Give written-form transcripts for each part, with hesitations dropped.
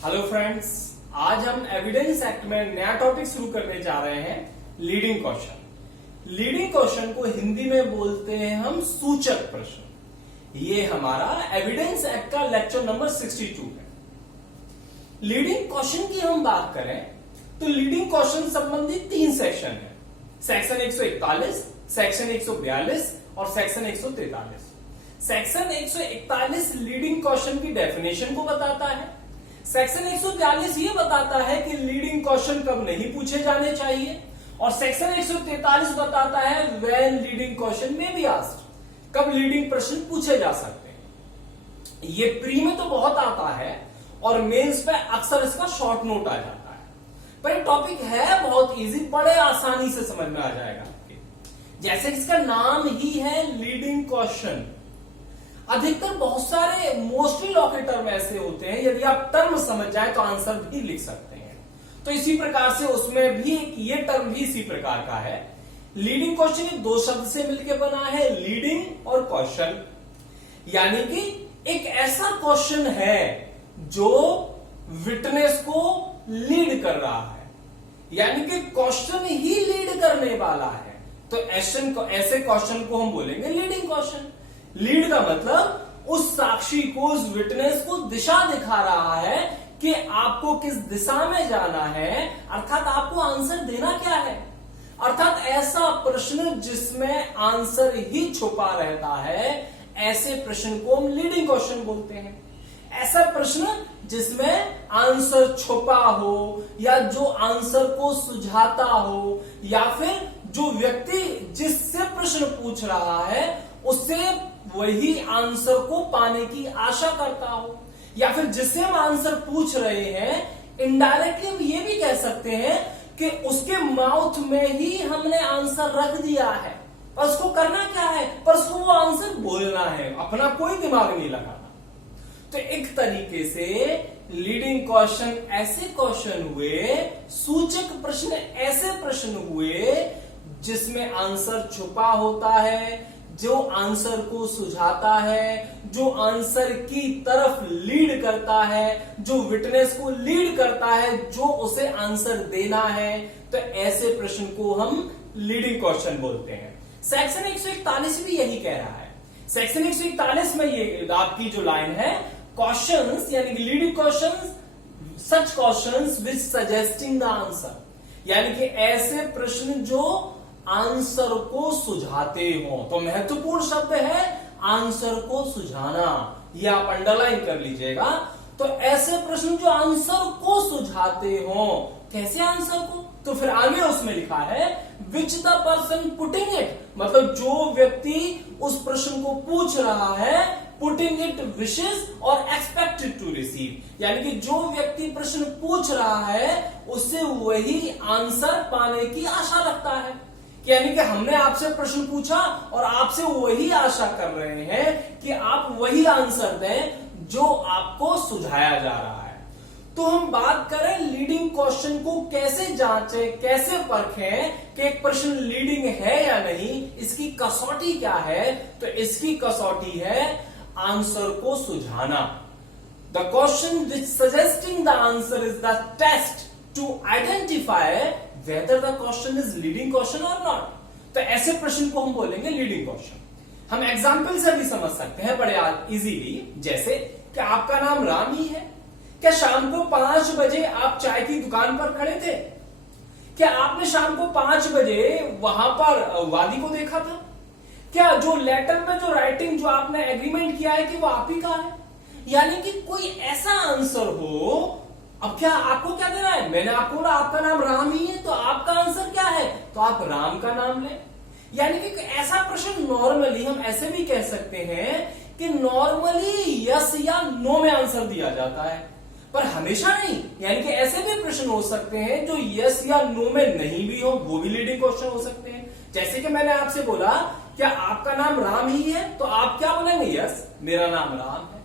Hello friends, आज हम evidence act में नया टॉपिक शुरू करने जा रहे हैं, लीडिंग क्वेश्चन। लीडिंग क्वेश्चन को हिंदी में बोलते हैं हम सूचक प्रश्न। ये हमारा एविडेंस एक्ट का लेक्चर नंबर 62 है। लीडिंग क्वेश्चन की हम बात करें तो लीडिंग क्वेश्चन संबंधी 3 सेक्शन है। सेक्शन 141, सेक्शन 142 और सेक्शन 143। सेक्शन 141 लीडिंग क्वेश्चन की डेफिनेशन को बताता है। सेक्शन 142 ये बताता है कि लीडिंग क्वेश्चन कब नहीं पूछे जाने चाहिए, और सेक्शन 143 बताता है व्हेन लीडिंग क्वेश्चन में बी आस्क्ड, कब लीडिंग प्रश्न पूछे जा सकते हैं। ये प्री में तो बहुत आता है और मेंस पे अक्सर इसका शॉर्ट नोट आ जाता है, पर ये टॉपिक है बहुत इजी, बड़े आसानी से समझ में आ जाएगा आपके। जैसे इसका नाम ही है लीडिंग क्वेश्चन। अधिकतर बहुत सारे मोस्टली लॉ के टर्म ऐसे होते हैं, यदि आप टर्म समझ जाए तो आंसर भी लिख सकते हैं। तो इसी प्रकार से उसमें भी ये टर्म भी इसी प्रकार का है। लीडिंग क्वेश्चन 2 शब्द से मिलकर बना है, लीडिंग और क्वेश्चन। यानी कि एक ऐसा क्वेश्चन है जो विटनेस को लीड कर रहा है, यानी कि क्वेश्चन ही लीड करने वाला है। तो ऐसे क्वेश्चन को हम बोलेंगे लीडिंग क्वेश्चन। लीड का मतलब उस साक्षी को, उस विटनेस को दिशा दिखा रहा है कि आपको किस दिशा में जाना है, अर्थात आपको आंसर देना क्या है। अर्थात ऐसा प्रश्न जिसमें आंसर ही छुपा रहता है, ऐसे प्रश्न को हम लीडिंग क्वेश्चन बोलते हैं। ऐसा प्रश्न जिसमें आंसर छुपा हो, या जो आंसर को सुझाता हो, या फिर जो व्यक्ति जिससे प्रश्न पूछ रहा है उससे वही आंसर को पाने की आशा करता हो, या फिर जिससे हम आंसर पूछ रहे हैं इनडायरेक्टली हम ये भी कह सकते हैं कि उसके माउथ में ही हमने आंसर रख दिया है, और उसको करना क्या है, पर उसको वो आंसर बोलना है, अपना कोई दिमाग नहीं लगाना। तो एक तरीके से लीडिंग क्वेश्चन ऐसे क्वेश्चन हुए, सूचक प्रश्न ऐसे प्रश्न हुए जिसमें आंसर छुपा होता है, जो आंसर को सुझाता है, जो आंसर की तरफ लीड करता है, जो विटनेस को लीड करता है, जो उसे आंसर देना है। तो ऐसे प्रश्न को हम लीडिंग क्वेश्चन बोलते हैं। सेक्शन 141 भी यही कह रहा है। सेक्शन 141 में ये आपकी जो लाइन है, क्वेश्चंस यानी कि leading questions, such questions which suggesting the answer, यानी कि ऐसे प्रश्न जो आंसर को सुझाते हो। तो महत्वपूर्ण शब्द है आंसर को सुझाना, ये आप अंडरलाइन कर लीजिएगा। तो ऐसे प्रश्न जो आंसर को सुझाते हो, कैसे आंसर को, तो फिर आगे उसमें लिखा है which the person putting it, मतलब जो व्यक्ति उस प्रश्न को पूछ रहा है, पुटिंग इट विशेस और एक्सपेक्टेड टू रिसीव, यानी कि जो व्यक्ति प्रश्न पूछ रहा है उससे वही आंसर पाने की आशा रखता है। यानी कि हमने आपसे प्रश्न पूछा और आपसे वही आशा कर रहे हैं कि आप वही आंसर दें जो आपको सुझाया जा रहा है। तो हम बात करें लीडिंग क्वेश्चन को कैसे जांचें, कैसे परखें कि एक प्रश्न लीडिंग है या नहीं, इसकी कसौटी क्या है। तो इसकी कसौटी है आंसर को सुझाना। The question which suggesting the answer is the test to identify whether the question is leading question or not। तो ऐसे प्रश्न को हम बोलेंगे लीडिंग क्वेश्चन। हम एग्जाम्पल से भी समझ सकते हैं बड़े इजीली। जैसे कि आपका नाम राम ही है, क्या शाम को 5 बजे आप चाय की दुकान पर खड़े थे? क्या आपने शाम को 5 बजे वहां पर वादी को देखा था? क्या जो लेटर में जो राइटिंग जो आपने एग्रीमेंट किया है कि वो आप ही का है? यानी कि कोई ऐसा आंसर हो। अब क्या आपको क्या देना है, मैंने आपको बोला आपका नाम राम ही है, तो आपका आंसर क्या है, तो आप राम का नाम लें। यानी कि ऐसा प्रश्न नॉर्मली हम ऐसे भी कह सकते हैं कि नॉर्मली यस या नो में आंसर दिया जाता है, पर हमेशा नहीं। यानी कि ऐसे भी प्रश्न हो सकते हैं जो यस या नो में नहीं भी हो, वो भी लीडिंग क्वेश्चन हो सकते हैं। जैसे कि मैंने आपसे बोला क्या आपका नाम राम ही है, तो आप क्या बोलेंगे, यस मेरा नाम राम है।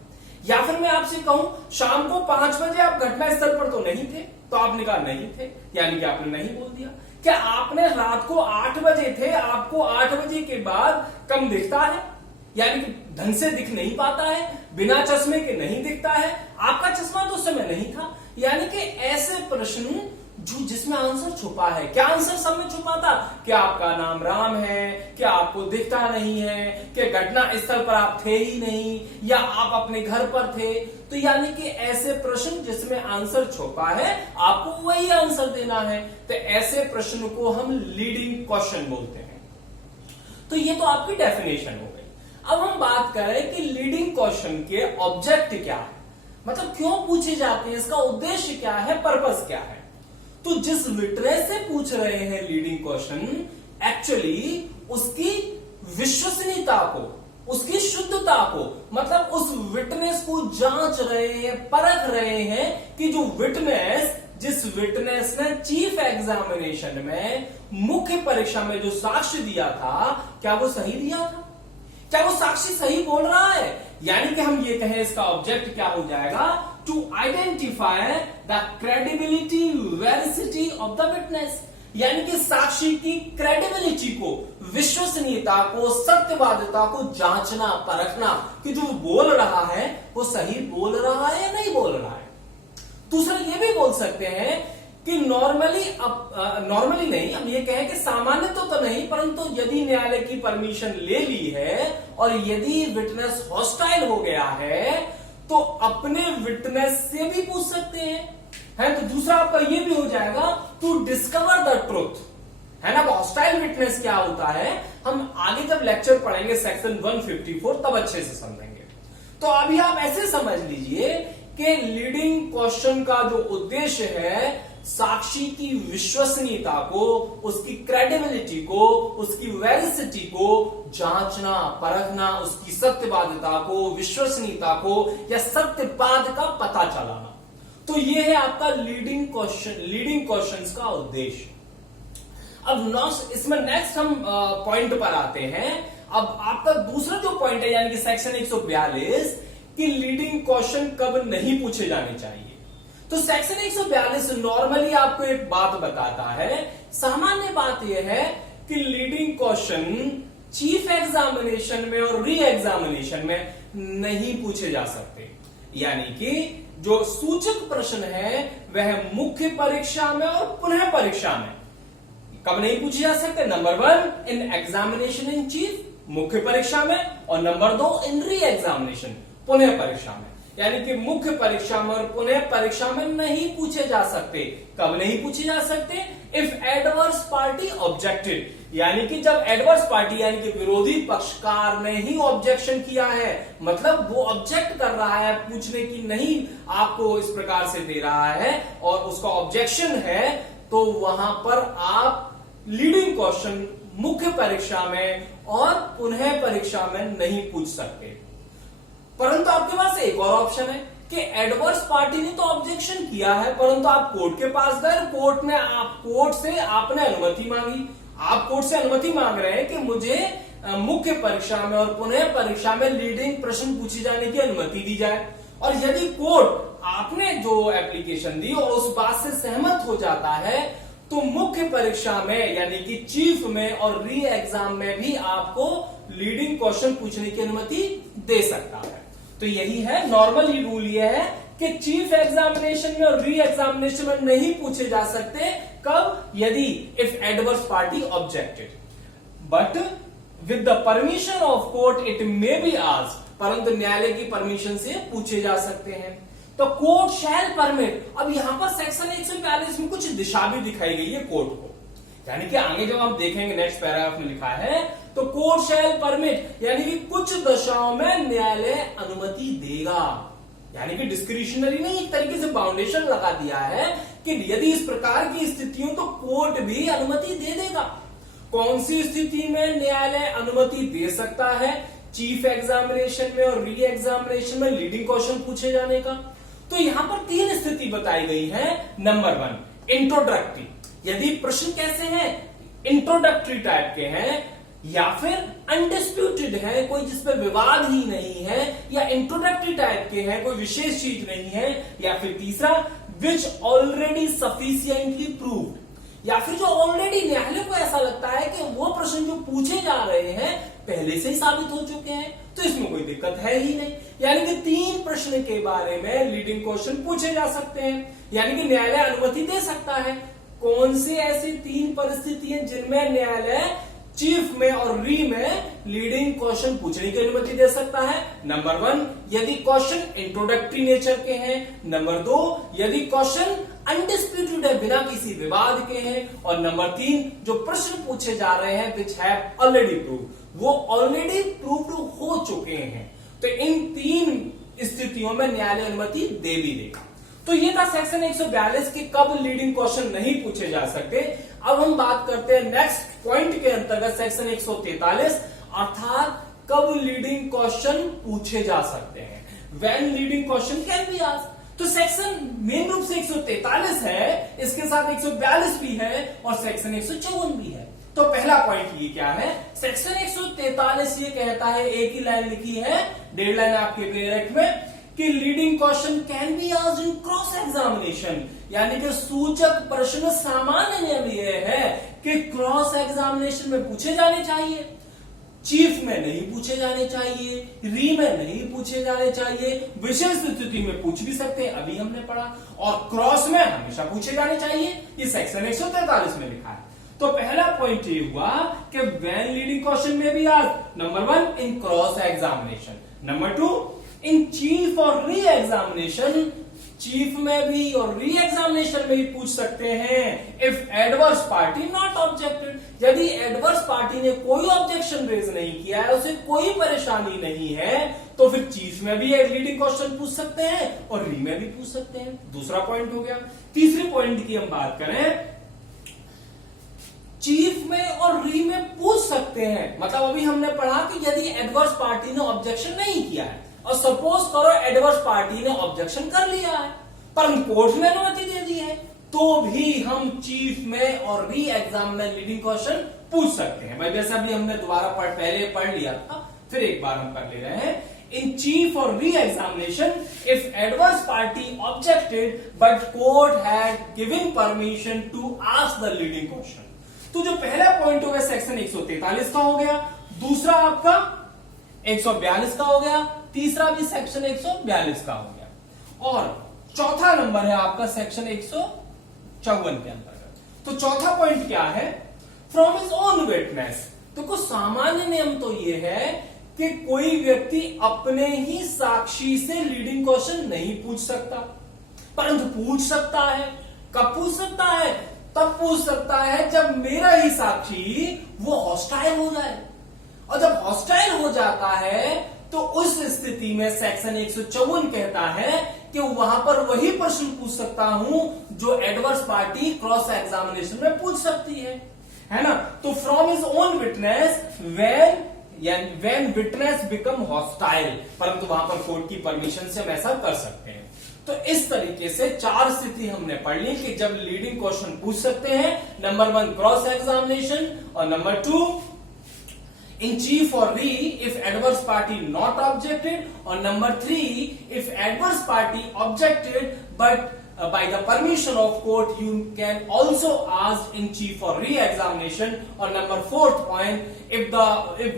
या फिर मैं आपसे कहूं शाम को 5 बजे आप घटना स्थल पर तो नहीं थे, तो आपने कहा नहीं थे, यानी कि आपने नहीं बोल दिया। क्या आपने रात को 8 बजे थे, आपको 8 बजे के बाद कम दिखता है, यानी कि ढंग से दिख नहीं पाता है, बिना चश्मे के नहीं दिखता है, आपका चश्मा तो उस समय नहीं था। यानी कि ऐसे प्रश्न जो जिसमें आंसर छुपा है। क्या आंसर सब में छुपा था? क्या आपका नाम राम है, क्या आपको दिखता नहीं है, क्या घटना स्थल पर आप थे ही नहीं, या आप अपने घर पर थे। तो यानी कि ऐसे प्रश्न जिसमें आंसर छुपा है, आपको वही आंसर देना है। तो ऐसे प्रश्न को हम लीडिंग क्वेश्चन बोलते हैं। तो ये तो आपकी डेफिनेशन हो गई। अब हम बात करें कि लीडिंग क्वेश्चन के ऑब्जेक्ट क्या है, मतलब क्यों पूछे जाते हैं, इसका उद्देश्य क्या है, पर्पस क्या है। तो जिस विटनेस से पूछ रहे हैं लीडिंग क्वेश्चन, एक्चुअली उसकी विश्वसनीयता को, उसकी शुद्धता को, मतलब उस विटनेस को जांच रहे हैं, परख रहे हैं कि जो विटनेस, जिस विटनेस ने चीफ एग्जामिनेशन में, मुख्य परीक्षा में जो साक्ष्य दिया था, क्या वो सही दिया था, क्या वो साक्षी सही बोल रहा है। यानी कि हम ये कहें इसका ऑब्जेक्ट क्या हो जाएगा, to identify the credibility verity of the witness. यानी कि साक्षी की क्रेडिबिलिटी को, विश्वसनीयता को, सत्यवादिता को जांचना, परखना कि जो बोल रहा है वो सही बोल रहा है या नहीं बोल रहा है। दूसरा ये भी बोल सकते हैं कि नॉर्मली नहीं, हम ये कहें कि सामान्य तो नहीं, परंतु यदि न्यायालय की परमिशन ले ली है और यदि विटनेस हॉस्टाइल हो गया है तो अपने विटनेस से भी पूछ सकते हैं। तो दूसरा आपका ये भी हो जाएगा टू डिस्कवर द ट्रुथ, है ना। हॉस्टाइल विटनेस क्या होता है, हम आगे जब लेक्चर पढ़ेंगे सेक्शन 154 तब अच्छे से समझेंगे। तो अभी आप ऐसे समझ लीजिए कि लीडिंग क्वेश्चन का जो उद्देश्य है, साक्षी की विश्वसनीयता को, उसकी क्रेडिबिलिटी को, उसकी वेरिसिटी को जांचना, परखना, उसकी सत्यवादिता को, विश्वसनीयता को या सत्यवाद का पता चलाना। तो ये है आपका लीडिंग क्वेश्चंस का उद्देश्य। अब इसमें नेक्स्ट हम पॉइंट पर आते हैं। अब आपका दूसरा जो पॉइंट है, यानी कि सेक्शन 142 कि लीडिंग क्वेश्चन कब नहीं पूछे जाने चाहिए। तो सेक्शन 142 नॉर्मली आपको एक बात बताता है, सामान्य बात यह है कि लीडिंग क्वेश्चन चीफ एग्जामिनेशन में और री एग्जामिनेशन में नहीं पूछे जा सकते। यानी कि जो सूचक प्रश्न है वह मुख्य परीक्षा में और पुनः परीक्षा में कब नहीं पूछे जा सकते। Number 1 in examination in chief, मुख्य परीक्षा में, और नंबर 2 इन री एग्जामिनेशन, पुनः परीक्षा में। यानी कि मुख्य परीक्षा में और पुनः परीक्षा में नहीं पूछे जा सकते। कब नहीं पूछे जा सकते? इफ एडवर्स पार्टी ऑब्जेक्टेड, यानी कि जब एडवर्स पार्टी यानी कि विरोधी पक्षकार ने ही ऑब्जेक्शन किया है, मतलब वो ऑब्जेक्ट कर रहा है, पूछने की नहीं आपको इस प्रकार से दे रहा है और उसका ऑब्जेक्शन है, तो वहां पर आप लीडिंग क्वेश्चन मुख्य परीक्षा में और पुनः परीक्षा में नहीं पूछ सकते। परंतु आपके पास एक और ऑप्शन है कि एडवर्स पार्टी ने तो ऑब्जेक्शन किया है, परंतु आप कोर्ट के पास गए, कोर्ट से आपने अनुमति मांगी, आप कोर्ट से अनुमति मांग रहे हैं कि मुझे मुख्य परीक्षा में और पुनः परीक्षा में लीडिंग प्रश्न पूछे जाने की अनुमति दी जाए। और यदि कोर्ट आपने जो एप्लीकेशन दी और उस बात से सहमत हो जाता है तो मुख्य परीक्षा में यानी कि चीफ में और री एग्जाम में भी आपको लीडिंग क्वेश्चन पूछने की अनुमति दे सकता है। तो यही है, नॉर्मली रूल ये है कि चीफ एग्जामिनेशन में और री एग्जामिनेशन में नहीं पूछे जा सकते। कब? यदि if adverse party objected, but with the permission of court it may be asked, परंतु न्यायालय की परमिशन से पूछे जा सकते हैं। तो कोर्ट शैल परमिट, अब यहां पर सेक्शन 142 में कुछ दिशा भी दिखाई गई है कोर्ट को, यानी कि आगे जब आप देखेंगे नेक्स्ट पैराग्राफ में लिखा है तो कोर्ट शैल परमिट, यानी कि कुछ दशाओं में न्यायालय अनुमति देगा, यानी कि डिस्क्रिशनरी नहीं, एक तरीके से बाउंडेशन लगा दिया है कि यदि इस प्रकार की स्थिति हो तो कोर्ट भी अनुमति दे देगा। कौन सी स्थिति में न्यायालय अनुमति दे सकता है? चीफ एग्जामिनेशन में और री एग्जामिनेशन में लीडिंग क्वेश्चन पूछे जाने का। तो यहां पर 3 स्थिति बताई गई है। नंबर 1 इंट्रोडक्टरी, यदि प्रश्न कैसे हैं? इंट्रोडक्टरी टाइप के हैं, या फिर अनडिस्प्यूटेड है, कोई जिसपे विवाद ही नहीं है, या इंट्रोडक्टरी टाइप के हैं, कोई विशेष चीज नहीं है, या फिर तीसरा विच ऑलरेडी सफिशिएंटली प्रूव्ड, या फिर जो ऑलरेडी न्यायालय को ऐसा लगता है कि वो प्रश्न जो पूछे जा रहे हैं पहले से ही साबित हो चुके हैं, तो इसमें कोई दिक्कत है ही नहीं। यानी कि 3 प्रश्न के बारे में लीडिंग क्वेश्चन पूछे जा सकते हैं, यानी कि न्यायालय अनुमति दे सकता है। कौन सी ऐसी 3 परिस्थितियां जिनमें न्यायालय चीफ में और री में लीडिंग क्वेश्चन पूछने की अनुमति दे सकता है? नंबर 1, यदि क्वेश्चन इंट्रोडक्टरी नेचर के हैं। नंबर 2, यदि क्वेश्चन अनडिस्प्यूटेड है, बिना किसी विवाद के हैं। और नंबर 3, जो प्रश्न पूछे जा रहे हैं विच हैव ऑलरेडी प्रूव्ड, वो ऑलरेडी प्रूव्ड हो चुके हैं। तो इन 3 स्थितियों में न्यायालय अनुमति दे भी देगा। तो ये था सेक्शन 142 के कब लीडिंग क्वेश्चन नहीं पूछे जा सकते। अब हम बात करते हैं नेक्स्ट पॉइंट के अंतर्गत सेक्शन 143, अर्थात कब लीडिंग क्वेश्चन पूछे जा सकते हैं। When leading question can be asked. तो सेक्शन मेन रूप से 143 है, इसके साथ 142 भी है और सेक्शन 154 भी है। तो पहला पॉइंट ये क्या है, सेक्शन 143 ये कहता है, एक ही लाइन लिखी है, 1.5 लाइन आपके प्लेरेक्ट में, कि leading question can be asked in cross examination. यानी कि सूचक प्रश्न सामान्य नियम यह है कि क्रॉस एग्जामिनेशन में पूछे जाने चाहिए, चीफ में नहीं पूछे जाने चाहिए, री में नहीं पूछे जाने चाहिए, विशेष स्थिति में पूछ भी सकते हैं, अभी हमने पढ़ा, और क्रॉस में हमेशा पूछे जाने चाहिए, ये सेक्शन 143 में लिखा है। तो पहला पॉइंट ये हुआ कि व्हेन लीडिंग क्वेश्चन में भी आस्क्ड, नंबर 1 इन क्रॉस एग्जामिनेशन, नंबर 2 इन चीफ और री एग्जामिनेशन, चीफ में भी और री एग्जामिनेशन में भी पूछ सकते हैं। If adverse party not objected, यदि एडवर्स पार्टी ने कोई ऑब्जेक्शन रेज नहीं किया है, उसे कोई परेशानी नहीं है, तो फिर चीफ में भी एक लीडिंग क्वेश्चन पूछ सकते हैं और री में भी पूछ सकते हैं। दूसरा पॉइंट हो गया। तीसरे पॉइंट की हम बात करें, चीफ में और री में पूछ सकते हैं, मतलब अभी हमने पढ़ा कि यदि एडवर्स पार्टी ने ऑब्जेक्शन नहीं किया है, और सपोज करो एडवर्स पार्टी ने ऑब्जेक्शन कर लिया है पर कोर्ट ने अनुमति दे दी है, तो भी हम चीफ में और री एग्जाम में लीडिंग क्वेश्चन पूछ सकते हैं। भाई वैसे अभी हमने दोबारा पहले पढ़ लिया था, फिर एक बार हम कर ले रहे हैं। इन चीफ और re examination, if adverse party objected but court had given permission to ask the leading question. तो जो पहला पॉइंट हो गया सेक्शन 143 का हो गया, दूसरा आपका 142 का हो गया, तीसरा भी सेक्शन 142 का हो गया, और चौथा नंबर है आपका सेक्शन 154 के अंतर्गत। तो चौथा पॉइंट क्या है, फ्रॉम हिज ओन विटनेस। तो कुछ सामान्य नियम तो ये है कि कोई व्यक्ति अपने ही साक्षी से लीडिंग क्वेश्चन नहीं पूछ सकता, परंतु पूछ सकता है। कब पूछ सकता है, तब पूछ सकता है जब मेरा ही साक्षी वो हॉस्टाइल हो जाए, और जब हॉस्टाइल हो जाता है तो उस स्थिति में सेक्शन 154 कहता है कि वहां पर वही प्रश्न पूछ सकता हूं जो एडवर्स पार्टी क्रॉस एग्जामिनेशन में पूछ सकती है ना। तो from his own witness when witness become hostile, परंतु वहां पर कोर्ट की परमिशन से हम ऐसा कर सकते हैं। तो इस तरीके से 4 स्थिति हमने पढ़ ली कि जब लीडिंग क्वेश्चन पूछ सकते हैं। नंबर 1 क्रॉस एग्जामिनेशन, और number 2 in chief or re if adverse party not objected, or number 3 if adverse party objected but by the permission of court you can also ask in chief or re examination, or number 4th point if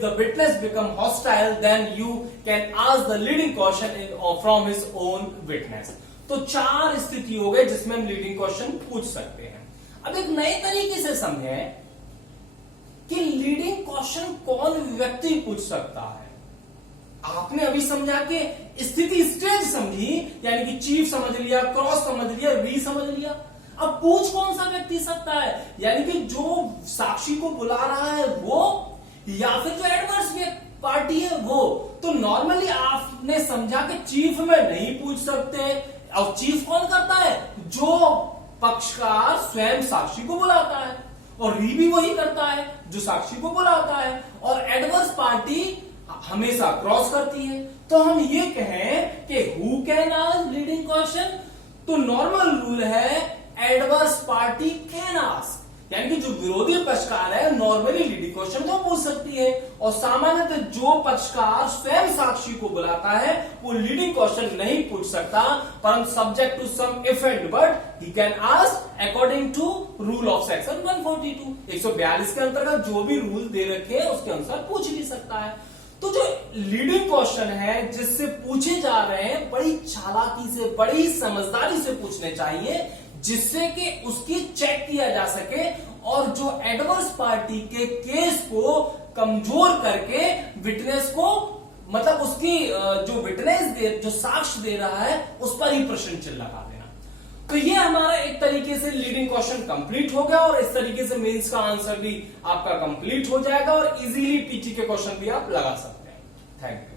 the witness become hostile then you can ask the leading question from his own witness। तो 4 स्थिति हो गए जिसमें हम leading question पूछ सकते हैं। अब एक नए तरीके से समझें कि लीडिंग क्वेश्चन कौन व्यक्ति पूछ सकता है। आपने अभी समझा कि स्थिति स्टेज समझी, यानी कि चीफ समझ लिया, क्रॉस समझ लिया, री समझ लिया। अब पूछ कौन सा व्यक्ति सकता है, यानी कि जो साक्षी को बुला रहा है वो, या फिर जो एडवर्स पार्टी है वो। तो नॉर्मली आपने समझा कि चीफ में नहीं पूछ सकते, और चीफ कौन करता है, जो पक्षकार स्वयं साक्षी को बुलाता है, और री भी वही करता है जो साक्षी को बुलाता है, और एडवर्स पार्टी हमेशा क्रॉस करती है। तो हम ये कहें कि who can ask leading question, तो नॉर्मल रूल है एडवर्स पार्टी कैन आस्क, यानी कि जो विरोधी पक्षकार है नॉर्मली लीडिंग क्वेश्चन तो पूछ सकती है, और सामान्यतः जो पक्षकार स्वयं साक्षी को बुलाता है वो लीडिंग क्वेश्चन नहीं पूछ सकता, परंतु subject to some if and but he can ask according to rule of section 142। 142 के अंतर्गत जो भी रूल दे रखे हैं उसके अनुसार पूछ भी सकता है। तो जो लीडिंग क्वेश्चन है जिससे पूछे जा रहे हैं, बड़ी चालाकी से, बड़ी समझदारी से पूछने चाहिए, जिससे कि उसकी चेक किया जा सके और जो एडवर्स पार्टी के केस को कमजोर करके विटनेस को, मतलब उसकी जो विटनेस जो साक्ष्य दे रहा है उस पर ही प्रश्न चिन्ह लगा देना। तो ये हमारा एक तरीके से लीडिंग क्वेश्चन कंप्लीट हो गया और इस तरीके से मेंस का आंसर भी आपका कंप्लीट हो जाएगा और इजीली पीटी के क्वेश्चन भी आप लगा सकते हैं। Thank you.